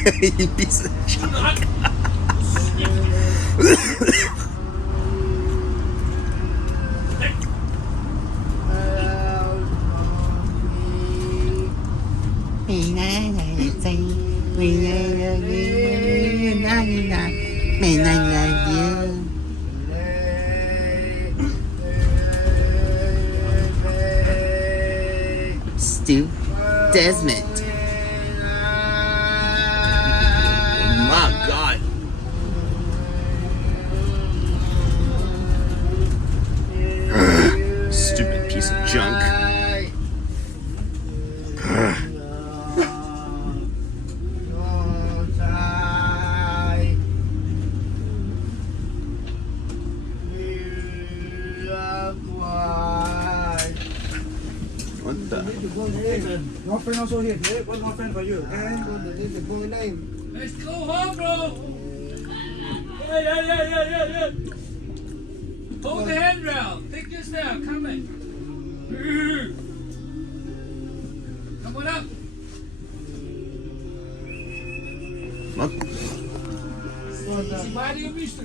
You piece of junk. Stu Desmond. My God. Stupid piece of junk. What the? My friend also here. What's my friend for you? Okay? Let's go home, bro. Yeah. Hold the handrail. Take this down. Coming. Come on up. What? Si Mario Mister.